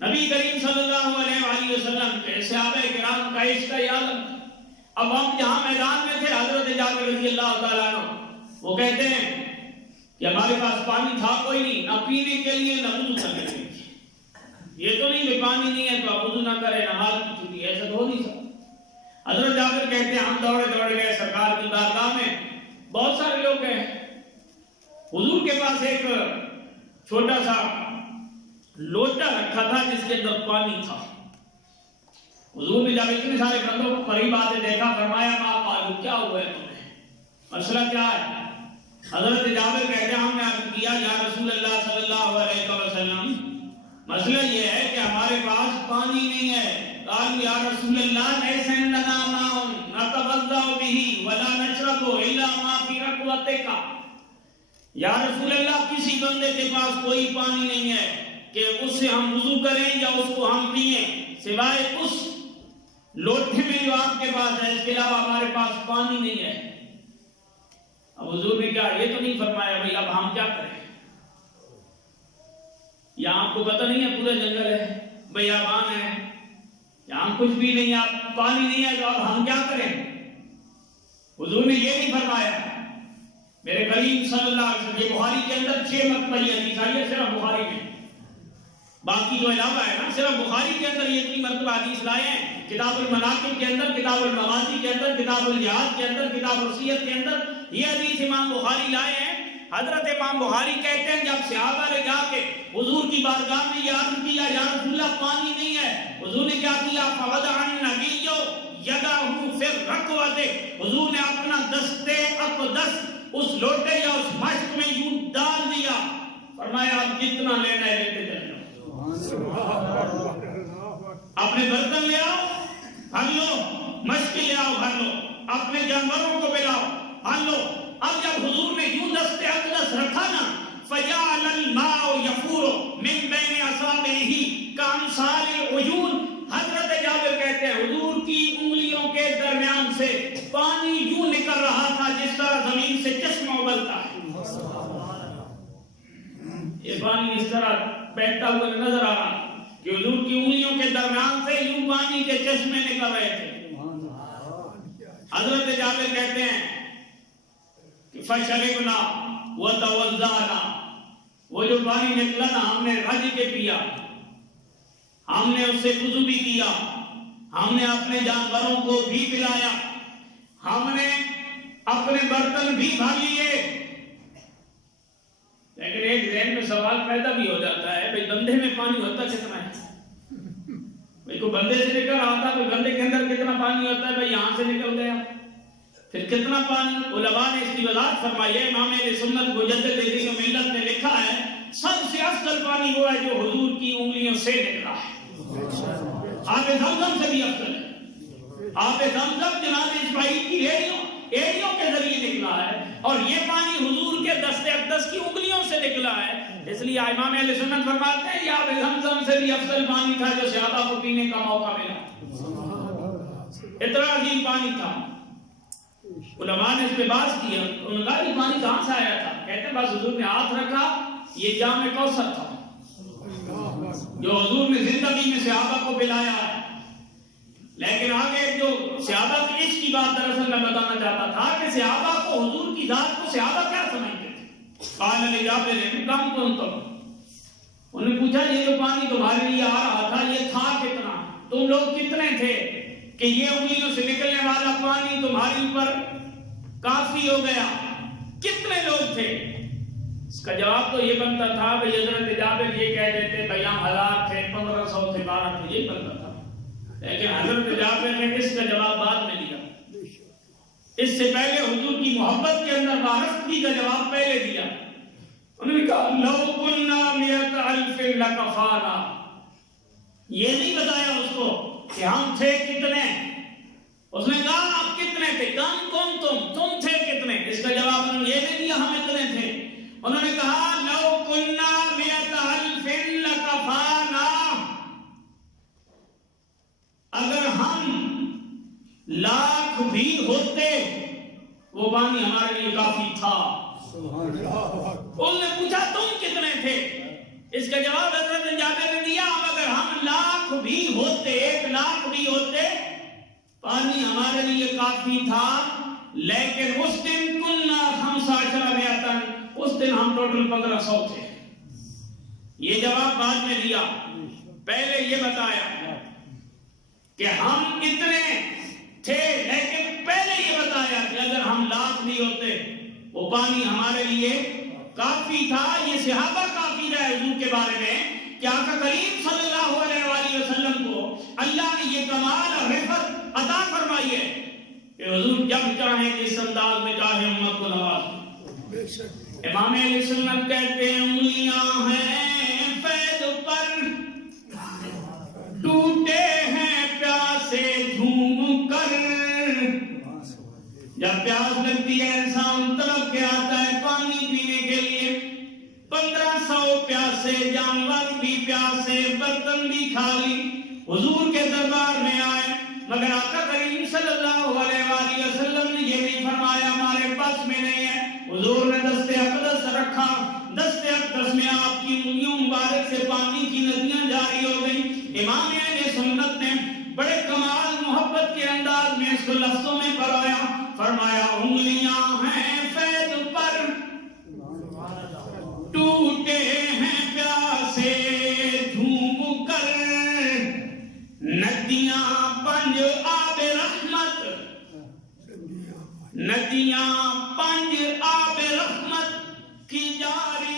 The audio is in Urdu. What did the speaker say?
نبی کریم صلی اللہ علیہ وآلہ وسلم کے صحابہ کرام کا عشق عالم. اب ہم جہاں میدان میں تھے، حضرت جابر رضی اللہ تعالیٰ عنہ وہ کہتے ہیں کہ ہمارے پاس پانی تھا کوئی نہیں، نہ پینے کے لیے نہ وضو کرنے کے لیے. یہ تو نہیں کہ پانی نہیں ہے تو آپ وضو نہ کریں، نماز کی چھٹی، ایسا تو ہو نہیں سکتا. حضرت جابر کہتے ہیں ہم دوڑے گئے سرکار کی بارگاہ میں. بہت سارے لوگ ہیں، حضور کے پاس ایک چھوٹا سا لوٹا رکھا تھا جس کے اندر پانی تھا. حضور نے جب اتنے سارے بندوں کو قریب آتے دیکھا، فرمایا ما قالوا، کیا ہوا ہے تمہیں، مسئلہ کیا ہے؟ حضرت جابر کہتے ہیں ہم نے عرض کیا یا رسول اللہ صلی اللہ علیہ وسلم، مسئلہ یہ ہے کہ ہمارے پاس پانی نہیں ہے. قالوا یا رسول اللہ لیس عندنا ماء نتوضا به ولا نشرب الا ما في ركوتك. یا رسول اللہ کسی بندے کے پاس کوئی پانی نہیں ہے کہ اس سے ہم وضو کریں یا اس کو ہم پئیں، سوائے اس لوٹے میں جو آپ کے پاس ہے، اس کے علاوہ ہمارے پاس پانی نہیں ہے. اب حضور نے کہا یہ تو نہیں فرمایا بھئی اب ہم کیا کریں؟ یہاں آپ کو پتہ نہیں ہے پورا جنگل ہے، بیابان ہے، یہاں کچھ بھی نہیں ہے، پانی نہیں ہے، تو اب ہم کیا کریں؟ حضور نے یہ نہیں فرمایا. میرے کریم صلی اللہ علیہ وسلم، یہ بخاری کے اندر 6 مرتبہ یہ حدیث آئی ہے، صرف بخاری میں، باقی جو علاوہ ہے نا صرف بخاری کے اندر یہ 3 مرتبہ حدیث لائے ہیں. کتاب المناقب کے اندر، کتاب المغازی کے اندر، کتاب الجہاد کے اندر، کتاب السیرت کے اندر یہ حدیث امام بخاری لائے ہیں. حضرت امام بخاری کہتے ہیں جب صحابہ نے جا کے حضور کی بارگاہ میں یہ عرض کیا یا رسول اللہ پانی نہیں ہے، حضور نے کیا کیا؟ فوضع النبی یدہ فی الرکوۃ، حضور نے اپنا دست اقدس اس لوٹے یا اس مشک میں یوں ڈال دیا، فرمایا آپ جتنا لینا ہے لیتے چلے جاؤ. اپنے برتن لے آؤ بھر لو، مشک لے آؤ بھر لو، اپنے جانوروں کو پلاؤ بھر لو. اب جب حضور نے یوں دست اقدس رکھا نا، فجعل الماء یفور من بین اصابعہ کامثال العیون، حضرت جابر کہتے ہیں حضور کی انگلیوں کے درمیان سے پانی یوں نکل رہا تھا جس طرح زمین سے چشمہ ابلتا ہے. یہ پانی اس طرح بہتا ہوا نظر آ رہا کہ حضور کی انگلیوں کے درمیان سے یوں پانی کے چشمے نکل رہے تھے. حضرت جابر کہتے ہیں کہ فشربنا وتوضأنا، وہ جو پانی نکلا نا ہم نے رج کے پیا، ہم نے اس سے وضو بھی کیا، ہم نے اپنے جانوروں کو بھی پلایا، ہم نے اپنے برتن بھی بھر لیے. لیکن ایک ذہن میں سوال پیدا بھی ہو جاتا ہے بھئی بندے میں پانی ہوتا کتنا ہے؟ بھئی کوئی بندے سے نکل رہا تھا، کوئی بندے کے اندر کتنا پانی ہوتا ہے؟ بھئی یہاں سے نکل گیا، پھر کتنا پانی؟ علماء نے اس کی وضاحت فرمائی ہے. امام اہل سنت مجدد دین ملت نے لکھا ہے سب سے افضل پانی وہ ہے جو حضور کی انگلیوں سے نکلا ہے. آب زمزم سے بھی افضل ہے. آب زمزم جناب اسماعیل کی ایڑیوں کے ذریعے نکلا ہے، اور یہ پانی حضور کے دست اقدس کی انگلیوں سے نکلا ہے. اس لیے امام اہل سنت فرماتے ہیں یہ آب زمزم سے بھی افضل پانی تھا جو صحابہ کو پینے کا موقع ملا. اتنا عظیم پانی تھا. علماء نے اس پہ بات کی، انہوں نے کہا یہ پانی کہاں سے آیا تھا؟ کہتے ہیں بس حضور نے ہاتھ رکھا، یہ جام کوثر تھا جو حضور نے زندگی میں صحابہ کو پلایا ہے. لیکن آگے جو صحابہ کی عشق کی بات دراصل میں بتانا چاہتا تھا کہ صحابہ کو حضور کی ذات کو صحابہ کیا سمجھتے تھے؟ قال لجابر کم کنتم، انہوں نے پوچھا یہ جو پانی تمہارے لیے آ رہا تھا یہ تھا کتنا؟ تم لوگ کتنے تھے کہ یہ انگلیوں سے نکلنے والا پانی تمہارے اوپر کافی ہو گیا؟ کتنے لوگ تھے؟ اس کا جواب تو یہ بنتا تھا بھئی حضرت جابر یہ کہہ دیتے بھئی ہم 1000 تھے، 1500 تھے، 12 تھے، یہ بنتا تھا. لیکن حضرت جابر نے اس کا جواب بعد میں دیا. اس سے پہلے حضور کی محبت کے اندر معرفتی کا جواب پہلے دیا. انہوں نے کہا لو کننا 100,000 لکفانا. یہ نہیں بتایا اس کو کہ ہم تھے کتنے. اس نے کہا آپ کتنے تھے؟ کم کن تم تھے کتنے؟ اس کا جواب انہوں نے یہ نہیں دیا ہم اتنے تھے. انہوں نے کہا لو کننا 100,000 لکفانا، اگر ہم 1,00,000 بھی ہوتے وہ پانی ہمارے لیے کافی تھا. انہوں نے پوچھا تم کتنے تھے؟ اس کا جواب حضرت جابر نے دیا اگر ہم بھی ہوتے، 1 لاکھ بھی ہوتے، پانی ہمارے لیے کافی تھا. لیکن اس دن کننا 15 اس دن ہم ٹوٹل 1500 تھے. یہ جواب بعد میں دیا، پہلے یہ بتایا کہ ہم اتنے تھے، لیکن پہلے یہ بتایا کہ اگر ہم لاکھ نہیں ہوتے وہ پانی ہمارے لیے کافی تھا. یہ صحابہ کا عقیدہ ہے حضور کے بارے میں کہ آقا کریم صلی اللہ علیہ وآلہ وسلم کو اللہ نے یہ کمال اور رفعت عطا فرمائی ہے کہ حضور جب چاہیں جس انداز میں چاہے امت کو نواز. امام اہل سنت کہتے ہیں انگلیاں ہیں فیض پر، ٹوٹے ہیں پیاسے جھوم کر. جب پیاس لگتی ہے انسان طلب کے آتا ہے پانی پینے کے لیے. 1500 پیاسے، جانور بھی پیاسے، برتن بھی خالی حضور کے دربار میں آئے، مگر آقا کریم صلی اللہ علیہ وآلہ وسلم نے یہ نہیں فرمایا ہمارے پاس میں نہیں ہے. حضور نے دست اقدس رکھا، دست اقدس میں آپ کی انگلیوں مبارک سے پانی کی ندیاں جاری ہو گئی. امام اہل سنت نے بڑے کمال محبت کے انداز میں اس کو لفظوں میں پڑھایا، فرمایا انگلیاں ہیں فیض پر، ٹوٹے ہیں پیاسے جھوم کر. ندیاں پنج آب رحمت، ندیاں پنج آب رحمت کی جاری